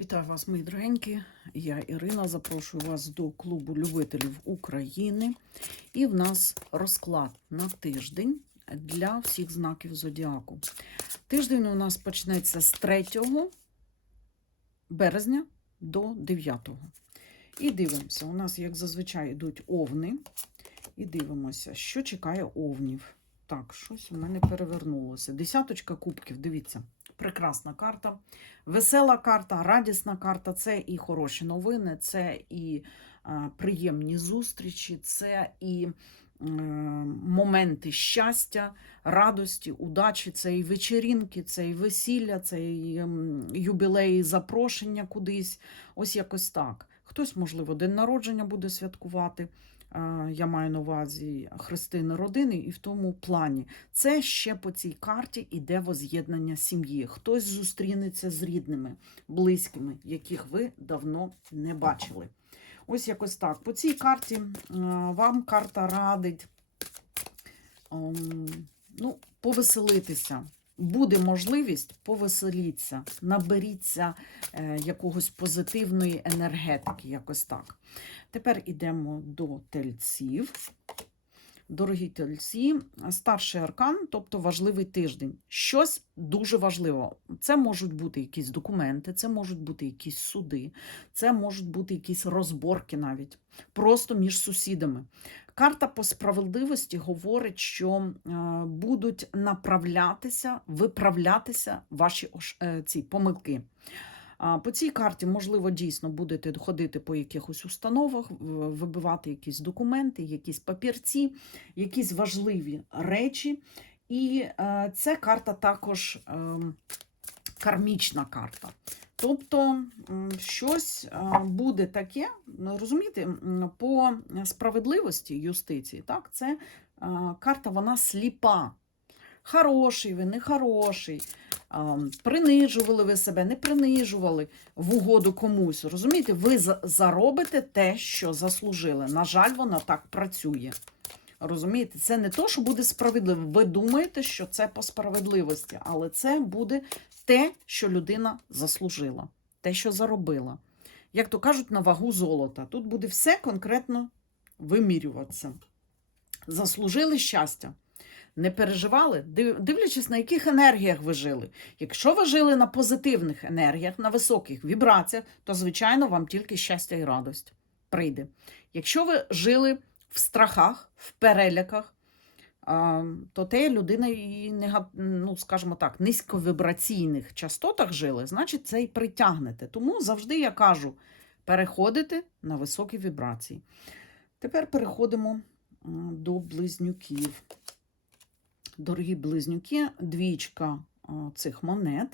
Вітаю вас, мої дорогенькі. Я Ірина. Запрошую вас до клубу любителів України. І в нас розклад на тиждень для всіх знаків зодіаку. Тиждень у нас почнеться з 3 березня до 9. І дивимося. У нас, як зазвичай, йдуть овни. І дивимося, що чекає овнів. Так, щось у мене перевернулося. Десяточка кубків, дивіться. Прекрасна карта. Весела карта, радісна карта це і хороші новини, це і е, приємні зустрічі, це і е, моменти щастя, радості, удачі, це і вечерінки, це і весілля, це і ем, юбілеї, запрошення кудись. Ось якось так. Хтось, можливо, день народження буде святкувати. Я маю на увазі хрестини родини, і в тому плані це ще по цій карті іде воз'єднання сім'ї. Хтось зустрінеться з рідними, близькими, яких ви давно не бачили. Ось якось так. По цій карті вам карта радить ну, повеселитися. Буде можливість повеселіться, наберіться е, якогось позитивної енергетики, якось так. Тепер йдемо до тельців. Дорогі тельці, старший аркан, тобто важливий тиждень. Щось дуже важливо. Це можуть бути якісь документи, це можуть бути якісь суди, це можуть бути якісь розборки навіть просто між сусідами. Карта по справедливості говорить, що е, будуть направлятися, виправлятися ваші е, ці помилки. По цій карті, можливо, дійсно будете ходити по якихось установах, вибивати якісь документи, якісь папірці, якісь важливі речі. І е, це карта також ем, кармічна карта. Тобто щось е, буде таке, ну, розумієте, по справедливості юстиції, так, це е, карта вона сліпа. Хороший ви, нехороший, принижували ви себе, не принижували в угоду комусь. Розумієте, ви заробите те, що заслужили. На жаль, вона так працює. Розумієте, це не то, що буде справедливо. Ви думаєте, що це по справедливості, але це буде те, що людина заслужила, те, що заробила. Як то кажуть, на вагу золота. Тут буде все конкретно вимірюватися. Заслужили щастя. Не переживали, дивлячись, на яких енергіях ви жили. Якщо ви жили на позитивних енергіях, на високих вібраціях, то, звичайно, вам тільки щастя і радость прийде. Якщо ви жили в страхах, в переляках, то те людина і ну, скажімо так, низьковібраційних частотах жили, значить, це і притягнете. Тому завжди я кажу: переходити на високі вібрації. Тепер переходимо до близнюків. Дорогі близнюки, двічка цих монет,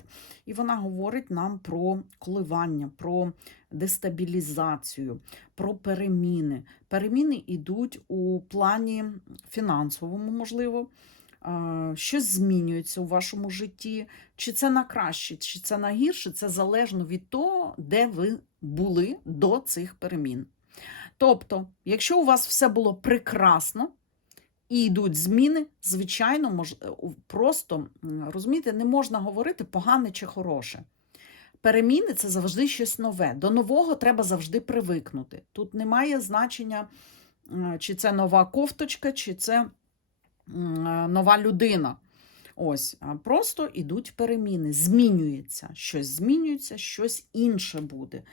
і вона говорить нам про коливання, про дестабілізацію, про переміни. Переміни йдуть у плані фінансовому, можливо. Щось змінюється у вашому житті, чи це на краще, чи це на гірше, це залежно від того, де ви були до цих перемін. Тобто, якщо у вас все було прекрасно, і йдуть зміни, звичайно, мож... просто м, розумієте, не можна говорити погане чи хороше. Переміни це завжди щось нове. До нового треба завжди привикнути. Тут немає значення, чи це нова кофточка, чи це е, нова людина. Ось, просто йдуть переміни, змінюється. Щось змінюється, щось інше буде.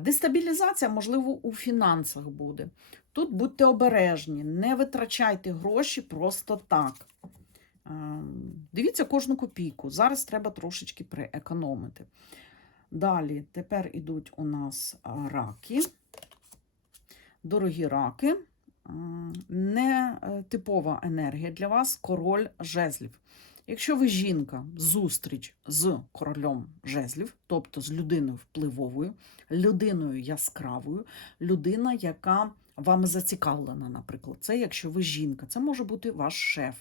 Дестабілізація, можливо, у фінансах буде. Тут будьте обережні, не витрачайте гроші просто так. Ем, Дивіться кожну копійку. Зараз треба трошечки приекономити. Далі, тепер ідуть у нас раки. Дорогі раки, не е, типова енергія для вас король жезлів. Якщо ви жінка, зустріч з королем жезлів, тобто з людиною впливовою, людиною яскравою, людина, яка вами зацікавлена, наприклад, це якщо ви жінка, це може бути ваш шеф.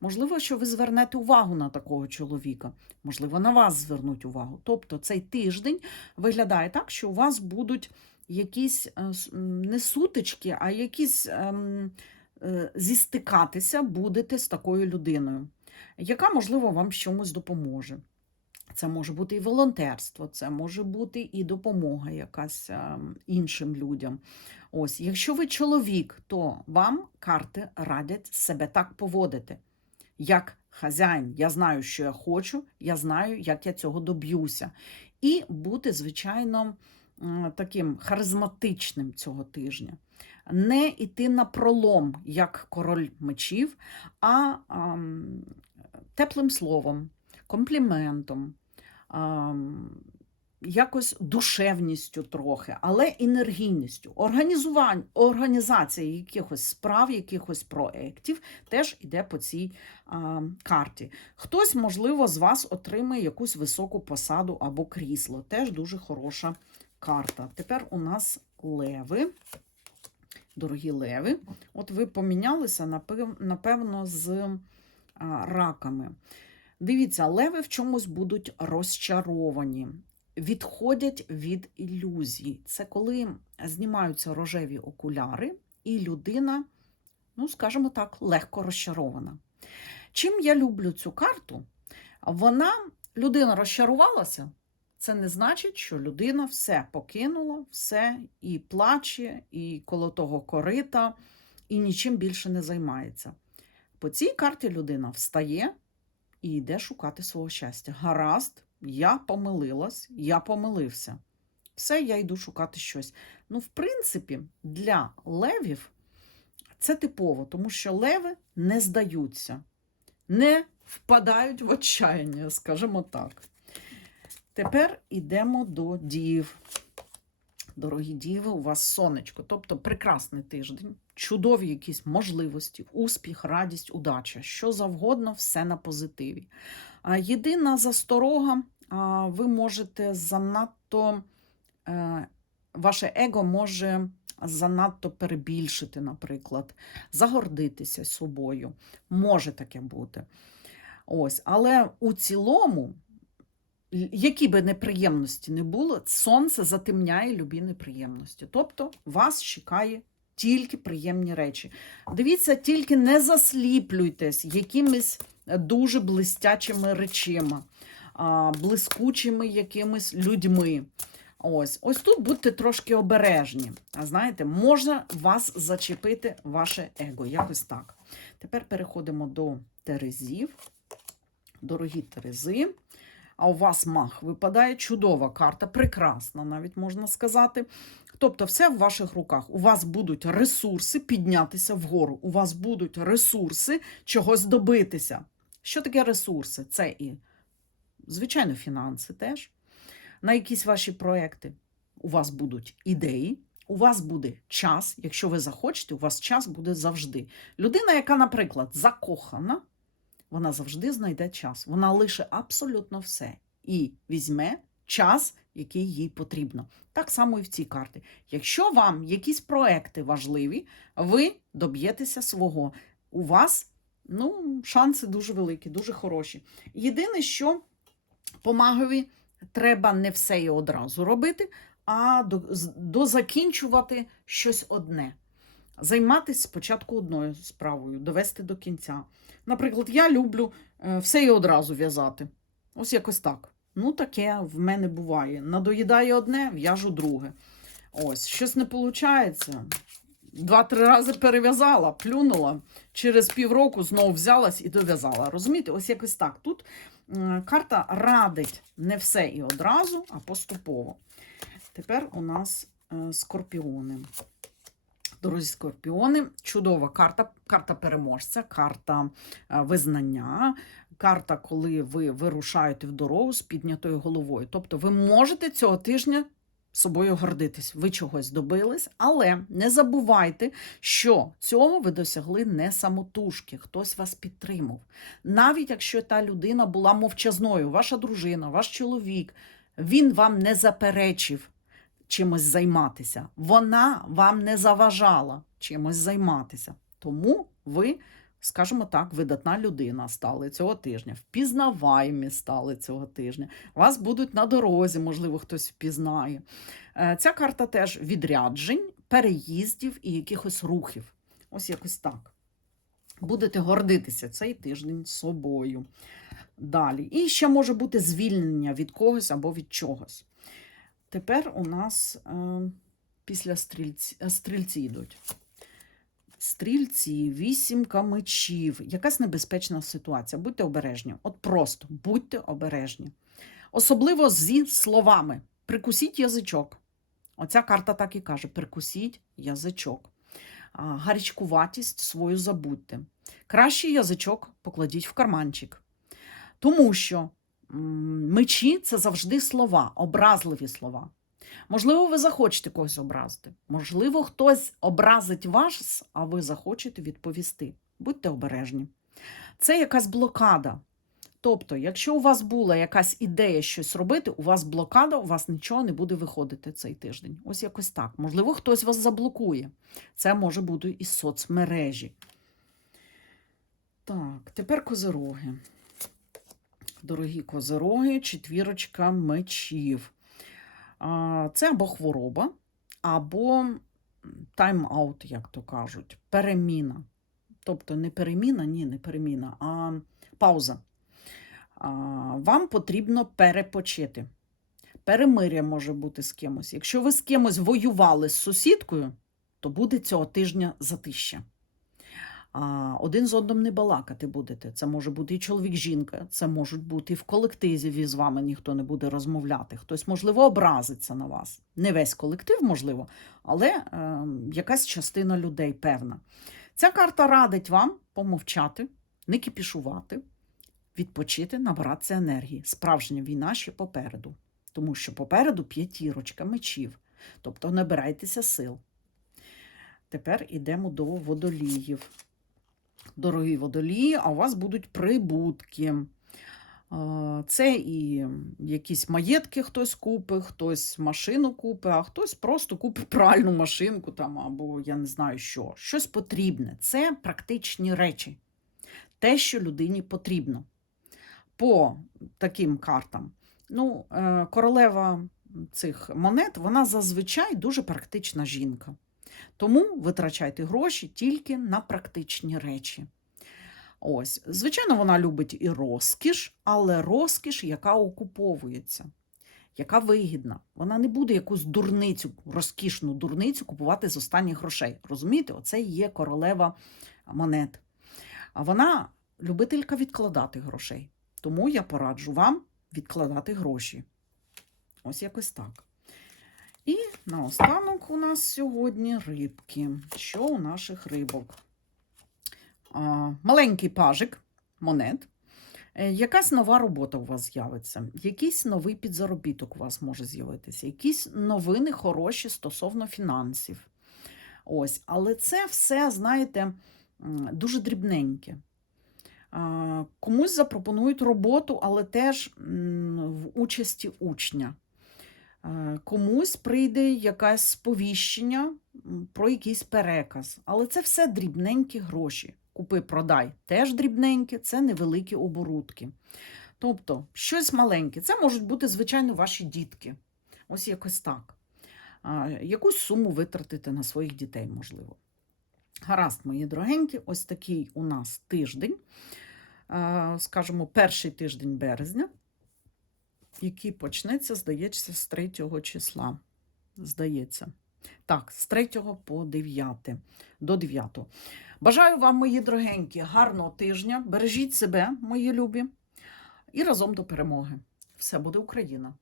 Можливо, що ви звернете увагу на такого чоловіка, можливо, на вас звернуть увагу. Тобто цей тиждень виглядає так, що у вас будуть якісь е, не сутички, а якісь ем, е, зістикатися будете з такою людиною, яка, можливо, вам чомусь допоможе. Це може бути і волонтерство, це може бути і допомога якась а, іншим людям. Ось, якщо ви чоловік, то вам карти радять себе так поводити. Як хазяїн, я знаю, що я хочу, я знаю, як я цього доб'юся. І бути, звичайно, таким харизматичним цього тижня. Не йти на пролом, як король мечів, а теплим словом, компліментом, якось душевністю трохи, але енергійністю. Організувань, організація якихось справ, якихось проєктів теж йде по цій а, карті. Хтось, можливо, з вас отримає якусь високу посаду або крісло. Теж дуже хороша карта. Тепер у нас леви. Дорогі леви, от ви помінялися, напевно, з раками. Дивіться, леви в чомусь будуть розчаровані, відходять від ілюзій. Це коли знімаються рожеві окуляри, і людина, ну, скажімо так, легко розчарована. Чим я люблю цю карту? Вона, людина розчарувалася. Це не значить, що людина все покинула, все і плаче, і коло того корита, і нічим більше не займається. По цій карті людина встає і йде шукати свого щастя. Гаразд, я помилилась, я помилився. Все, я йду шукати щось. Ну, в принципі, для левів це типово, тому що леви не здаються, не впадають в отчаяння, скажімо так. Тепер йдемо до дів. Дорогі діви, у вас сонечко, тобто прекрасний тиждень, чудові якісь можливості, успіх, радість, удача, що завгодно, все на позитиві. Єдина засторога, ви можете занадто, е, ваше его може занадто перебільшити, наприклад, загордитися собою. Може таке бути. Ось, але у цілому які би неприємності не було, сонце затемняє любі неприємності. Тобто вас чекає тільки приємні речі. Дивіться, тільки не засліплюйтесь якимись дуже блистячими речима, блискучими якимись людьми. Ось, ось тут будьте трошки обережні. А знаєте, можна вас зачепити ваше его. Якось так. Тепер переходимо до Терезів. Дорогі Терези. А у вас мах випадає чудова карта, прекрасна, навіть можна сказати. Тобто, все в ваших руках. У вас будуть ресурси піднятися вгору. У вас будуть ресурси чогось добитися. Що таке ресурси? Це і, звичайно, фінанси теж. На якісь ваші проекти у вас будуть ідеї, у вас буде час. Якщо ви захочете, у вас час буде завжди. Людина, яка, наприклад, закохана, вона завжди знайде час. Вона лише абсолютно все і візьме час, який їй потрібно. Так само і в цій карті. Якщо вам якісь проекти важливі, ви доб'єтеся свого. У вас ну, шанси дуже великі, дуже хороші. Єдине, що по магові треба не все і одразу робити, а дозакінчувати щось одне. Займатися спочатку одною справою, довести до кінця. Наприклад, я люблю е, все і одразу в'язати. Ось якось так. Ну, таке в мене буває. Надоїдає одне, в'яжу друге. Ось, щось не виходить. Два-три рази перев'язала, плюнула. Через півроку знову взялась і дов'язала. Розумієте, ось якось так. Тут карта радить не все і одразу, а поступово. Тепер у нас е, скорпіони. Дорозі скорпіони, чудова карта, карта переможця, карта е, визнання, карта, коли ви вирушаєте в дорогу з піднятою головою. Тобто ви можете цього тижня собою гордитись, ви чогось добились, але не забувайте, що цього ви досягли не самотужки, хтось вас підтримав. Навіть якщо та людина була мовчазною, ваша дружина, ваш чоловік, він вам не заперечив чимось займатися. Вона вам не заважала чимось займатися. Тому ви, скажімо так, видатна людина стали цього тижня, впізнаваємі стали цього тижня. Вас будуть на дорозі, можливо, хтось впізнає. Е, Ця карта теж відряджень, переїздів і якихось рухів. Ось якось так. Будете гордитися цей тиждень собою. далі. І ще може бути звільнення від когось або від чогось. Тепер у нас е, після стрільці, е, стрільці йдуть. Стрільці, вісімка мечів, якась небезпечна ситуація. Будьте обережні. От просто будьте обережні. Особливо зі словами. Прикусіть язичок. Оця карта так і каже: прикусіть язичок. Гарячкуватість свою забудьте. Кращий язичок покладіть в карманчик. Тому що мечі це завжди слова, образливі слова. Можливо, ви захочете когось образити. Можливо, хтось образить вас, а ви захочете відповісти. Будьте обережні. Це якась блокада. Тобто, якщо у вас була якась ідея щось робити, у вас блокада, у вас нічого не буде виходити цей тиждень. Ось якось так. Можливо, хтось вас заблокує. Це може бути із соцмережі. Так, тепер козироги. Дорогі козироги, четвірочка мечів. Це або хвороба, або тайм-аут, як то кажуть, переміна. Тобто не переміна, ні, не переміна, а пауза. Вам потрібно перепочити. Перемир'я може бути з кимось. Якщо ви з кимось воювали з сусідкою, то буде цього тижня затища. Один з одним не балакати будете. Це може бути і чоловік, жінка, це можуть бути і в колективі з вами ніхто не буде розмовляти. Хтось, можливо, образиться на вас. Не весь колектив, можливо, але е, якась частина людей певна. Ця карта радить вам помовчати, не кипішувати, відпочити, набратися енергії. Справжня війна ще попереду, тому що попереду п'ятірочка мечів, тобто набирайтеся сил. Тепер йдемо до водоліїв. Дорогі водолії, а у вас будуть прибутки. Це і якісь маєтки хтось купить, хтось машину купить, а хтось просто купить пральну машинку там, або я не знаю що. Щось потрібне. Це практичні речі. Те, що людині потрібно. По таким картам. Ну, е, королева цих монет, вона зазвичай дуже практична жінка. Тому витрачайте гроші тільки на практичні речі. Ось, звичайно, вона любить і розкіш, але розкіш, яка окуповується, яка вигідна. Вона не буде якусь дурницю, розкішну дурницю купувати з останніх грошей. Розумієте, оце і є королева монет. А вона любителька відкладати грошей. Тому я пораджу вам відкладати гроші. Ось якось так. І наостанок у нас сьогодні рибки. Що у наших рибок? А, маленький пажик монет. Е, Якась нова робота у вас з'явиться, якийсь новий підзаробіток у вас може з'явитися, якісь новини хороші стосовно фінансів. Ось, але це все, знаєте, дуже дрібненьке. Комусь запропонують роботу, але теж в участі учня. Е, Комусь прийде якесь сповіщення про якийсь переказ. Але це все дрібненькі гроші. Купи, продай теж дрібненькі, це невеликі оборудки. Тобто, щось маленьке. Це можуть бути, звичайно, ваші дітки. Ось якось так. Якусь суму витратити на своїх дітей, можливо. Гаразд, мої дорогенькі, ось такий у нас тиждень, е, скажімо, перший тиждень березня який почнеться, здається, з 3 числа. Здається. Так, з 3 по 9, до 9. Бажаю вам, мої дорогенькі, гарного тижня. Бережіть себе, мої любі, і разом до перемоги. Все буде Україна!